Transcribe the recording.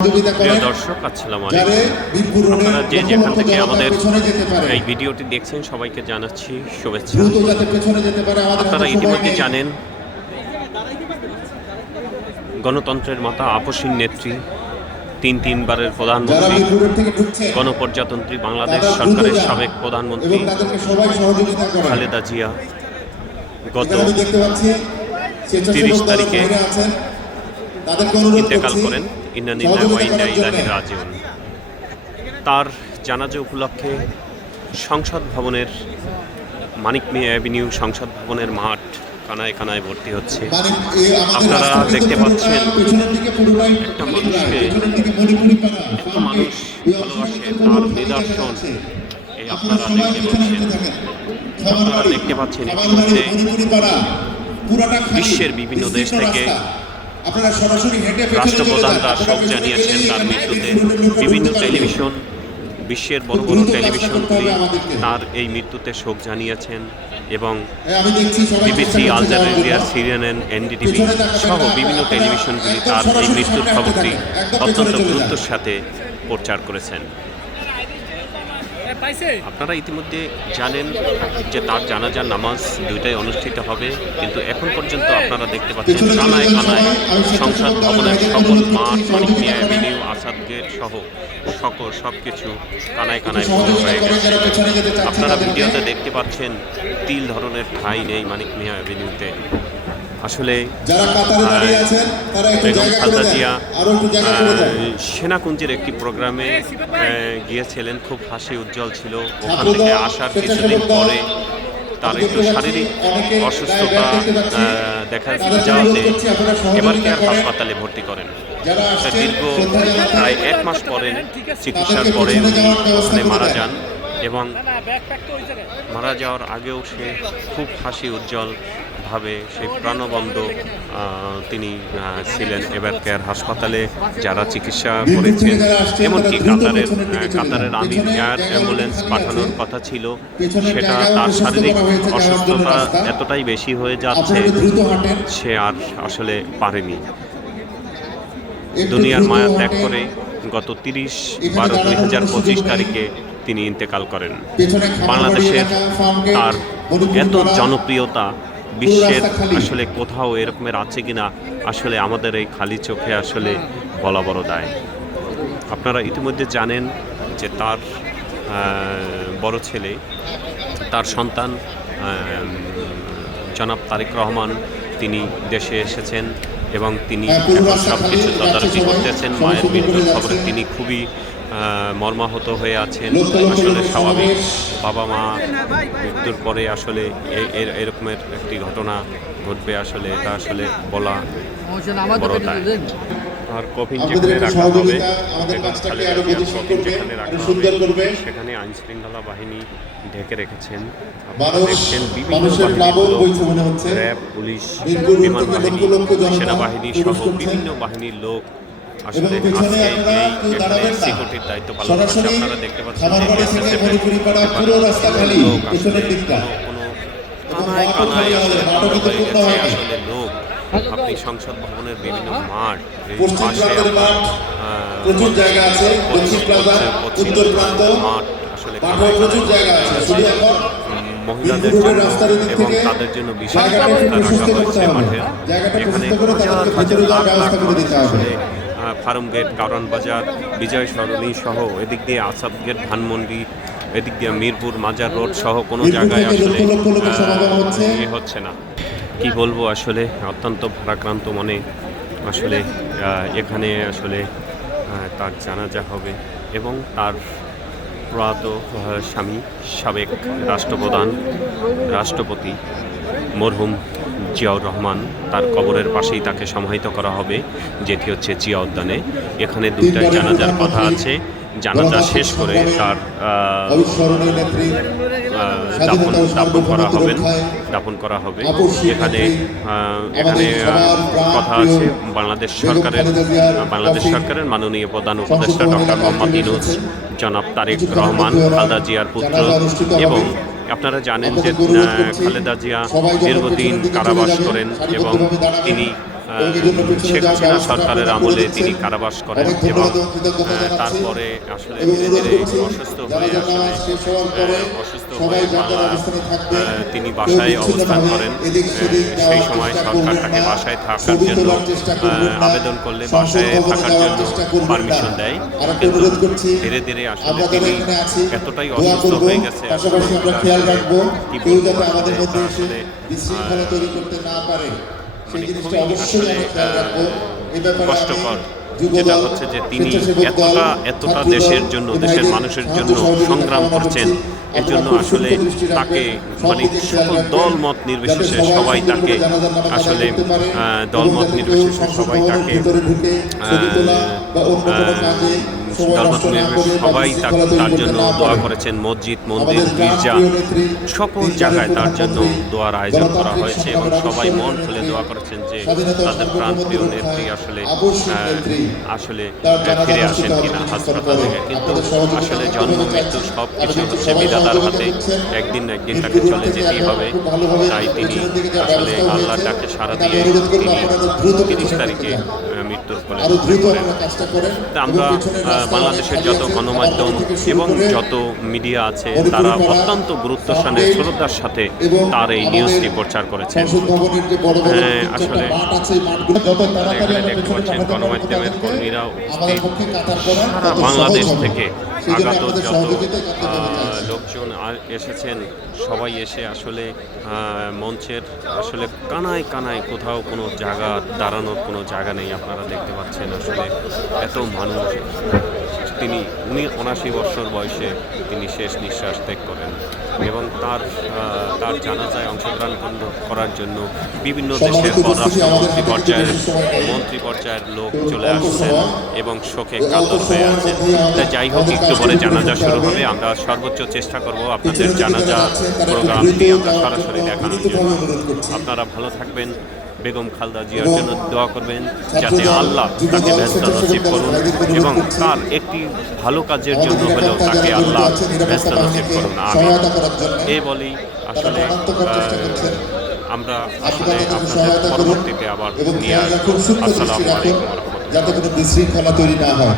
প্রিয় দর্শক, আসসালামু আলাইকুম। আপনারা যে যেখান থেকে আমাদের এই ভিডিওটি দেখছেন সবাইকে জানাচ্ছি শুভেচ্ছা। আপনারা ইতিমধ্যে জানেন গণতন্ত্রের মাতা আপসীন নেত্রী, তিনবারের প্রধানমন্ত্রী, গণপ্রজাতন্ত্রী বাংলাদেশ সরকারের সাবেক প্রধানমন্ত্রী খালেদা জিয়া গত 30 তারিখে ইন্তেকাল করেন। ইন্না লিল্লাহি ওয়া ইন্না ইলাইহি রাজিউন। তার জানাজা উপলক্ষে সংসদ ভবনের মানিক মিয়া অ্যাভিনিউ সংসদ ভবনের মাঠ কানায় কানায় ভর্তি হচ্ছে। আপনারা দেখতে পাচ্ছেন একটা মানুষকে এত মানুষ ভালোবাসে, তার নিদর্শন এই আপনারা দেখতে পাচ্ছেন ইতিমধ্যে বিশ্বের বিভিন্ন দেশ থেকে রাষ্ট্রপ্রধানরা শোক জানিয়েছেন তার মৃত্যুতে। বিভিন্ন টেলিভিশন, বিশ্বের বড় বড় টেলিভিশনগুলি তার এই মৃত্যুতে শোক জানিয়েছেন এবং BBC, Al Jazeera, CNN, NDTV সহ বিভিন্ন টেলিভিশনগুলি তার এই মৃত্যুর খবরটি অত্যন্ত গুরুত্বের সাথে প্রচার করেছেন। আপনারা ইতিমধ্যে জানেন যে তার জানাজার নামাজ দুইটাই অনুষ্ঠিত হবে, কিন্তু এখন পর্যন্ত আপনারা দেখতে পাচ্ছেন কানায় কানায় সংসদ ভবনের সকল মাঠ, মানিক মিয়া অ্যাভিনিউ, আসাদ গেট সহ সব কিছু কানায় কানায় পূর্ণ হয়ে গেছে। আপনারা ভিডিওতে দেখতে পাচ্ছেন তিল ধরনের ঠাঁই নেই মানিক মিয়া অ্যাভিনিউতে। আসলে বেগম খালেদা জিয়া সেনাকুঞ্জের একটি প্রোগ্রামে গিয়েছিলেন, খুব হাসি উজ্জ্বল ছিল। ওখান থেকে আসার কিছুদিন পরে তার একটু শারীরিক অসুস্থতা দেখা যাওয়াতে এবারকেয়ার হাসপাতালে ভর্তি করেন। দীর্ঘ প্রায় 1 মাস পরে চিকিৎসার পরে উনি ওখানে মারা যান এবং মারা যাওয়ার আগেও সে খুব হাসি উজ্জ্বল ভাবে সেই প্রাণবন্ত তিনি ছিলেন। এবারকেয়ার হাসপাতালে যারা চিকিৎসা করেছেন, এমনকি কাতারের আমির এয়ার অ্যাম্বুলেন্স পাঠানোর কথা ছিল, সেটা তার শারীরিক অসুস্থতা এতটাই বেশি হয়ে যাচ্ছে সে আর আসলে পারেনি। দুনিয়ার মায়া ত্যাগ করে গত 30/12/2025 তারিখে তিনি ইন্তেকাল করেন। বাংলাদেশের তার এত জনপ্রিয়তা বিশ্বের আসলে কোথাও এরকমের আছে কিনা আসলে আমাদের এই খালি চোখে আসলে বলা বড় দায়। আপনারা ইতিমধ্যে জানেন যে তার বড় ছেলে, তার সন্তান জনাব তারেক রহমান, তিনি দেশে এসেছেন এবং তিনি এখন সব কিছু তদারকি করতেছেন। মায়ের মৃত্যুর খবরে তিনি খুবই মর্মাহত হয়ে আছেন। আসলে স্বাভাবিক, বাবা মা মৃত্যুর পরে আসলে এরকমের একটি ঘটনা ঘটবে, আসলে এটা আসলে বলা বড় দায়। আর কফিন যেখানে রাখা হবে, সেখানে আইন শৃঙ্খলা বাহিনী ঢেকে রেখেছেন। আপনারা দেখছেন বিভিন্ন বাহিনীর, র্যাব, পুলিশ, বিমান বাহিনী, সেনাবাহিনী সহ বিভিন্ন বাহিনীর লোক আসলে আজকে এই এখানে সিকিউরিটির দায়িত্ব পালন করছে। আপনারা দেখতে পাচ্ছেন যে এসএসএফ এর লোক আসলে কোনো কানায় কানায় আসলে বন্ধ হয়ে গেছে আসলে লোক। আপনি সংসদ ভবনের বিভিন্ন মাঠ, পাশে মাঠ আসলে মহিলাদের জন্য এবং তাদের জন্য বিশেষ ব্যবস্থা রাখা হয়েছে মাঠের। এখানে হাজার লাখ লাখ মানুষ আসলে ফার্ম গেট, কারণ বাজার, বিজয় সরণি সহ এদিক দিয়ে আসাদ গেট, ধানমন্ডি, এদিক দিয়ে মিরপুর মাজার রোড সহ কোনো জায়গায় আসলে হচ্ছে না। কি বলবো, আসলে অত্যন্ত ভারাক্রান্ত মনে আসলে এখানে আসলে তার জানাজা হবে এবং তার প্রয়াত স্বামী, সাবেক রাষ্ট্রপ্রধান, রাষ্ট্রপতি মরহুম জিয়াউর রহমান, তার কবরের পাশেই তাকে সমাহিত করা হবে, যেটি হচ্ছে জিয়া উদ্যানে। এখানে 2টায় জানাজার কথা আছে। জানাজা শেষ করে তার দাফন করা হবে। এখানে কথা আছে বাংলাদেশ সরকারের মাননীয় প্রধান উপদেষ্টা ডক্টর মোহাম্মদ ইউনূস, জনাব তারেক রহমান, খালেদা জিয়ার পুত্র। এবং আপনারা জানেন যে খালেদা জিয়া দীর্ঘদিন কারাবাস করেন এবং তিনি শেখ হাসিনা সরকারের আমলে তিনি কারাবাস করেন এবং তারপরে আসলে ধীরে ধীরে অসুস্থ হয়ে তিনি বাসায় অবস্থান করেন। সেই সময় সরকার তাকে বাসায় থাকার জন্য আবেদন করলে বাসায় থাকার জন্য পারমিশন দেয়, কিন্তু ধীরে ধীরে আসলে তিনি এতটাই অসুস্থ হয়ে গেছে কি বলবো আসলে মানে খুবই আসলে কষ্টকর। যেটা হচ্ছে যে তিনি এতটা দেশের জন্য, দেশের মানুষের জন্য সংগ্রাম করছেন, এজন্য আসলে তাকে মানে সকল দলমত নির্বিশেষে সবাই তাকে আসলে দলমত নির্বিশেষে সবাই তাকে সবাই তার জন্য দোয়া করেছেন। মসজিদ, মন্দির, গির্জা সকল জায়গায় তার জন্য দোয়ার আয়োজন করা হয়েছে এবং সবাই মন খুলে দোয়া করেছেন যে তাদের প্রাণপ্রিয় নেত্রী আসলে ফিরে আসেন কিনা হাসপাতাল থেকে। কিন্তু আসলে জন্ম মৃত্যু সব কিছু হচ্ছে বিধাতার হাতে, একদিন না একদিন তাকে চলে যেতেই হবে। তাই তিনি আসলে আল্লাহর ডাকে সাড়া দিয়ে তিনি 30 তারিখে মৃত্যুর কোলে আমরা বাংলাদেশের যত গণমাধ্যম এবং যত মিডিয়া আছে তারা অত্যন্ত গুরুত্বস্থানে শ্রদ্ধার সাথে তার এই নিউজটি প্রচার করেছেন। আসলে এখানে দেখতে পাচ্ছেন গণমাধ্যমের কর্মীরা উপস্থিত, সারা বাংলাদেশ থেকে আগত যত লোকজন এসেছেন সবাই এসে আসলে মঞ্চের আসলে কানায় কানায় কোথাও কোনো জায়গা দাঁড়ানোর কোনো জায়গা নেই। আপনারা দেখতে পাচ্ছেন আসলে এত মানুষ। তিনি 79 বছর বয়সে তিনি শেষ নিঃশ্বাস ত্যাগ করেন এবং তার জানাজায় অংশগ্রহণ করার জন্য বিভিন্ন দেশের পররাষ্ট্রমন্ত্রী পর্যায়ের লোক চলে আসছেন এবং শোকে কাতর হয়ে আছেন। তাই যাই হোক, একটু পরে জানাজা শুরু হবে। আমরা সর্বোচ্চ চেষ্টা করব আপনাদের জানাজা প্রোগ্রামটি আমরা সরাসরি দেখানোর জন্য। আপনারা ভালো থাকবেন, বেগম খালেদা জিয়ার জন্য দোয়া করবেন যাতে আল্লাহ তাকে ব্যস্ত নসিব করুন এবং তার একটি ভালো কাজের জন্য হলেও তাকে আল্লাহ ব্যস্ত নসিব করুন। আমিন। এই বলেই আসলে আমরা আসলে আপনাদের পরবর্তীতে আবার নিয়ে আসবো। আসসালামু আলাইকুম ওয়া রাহমাতুল্লাহ। যাতে কোনো বিশৃঙ্খলা তৈরি না হয়।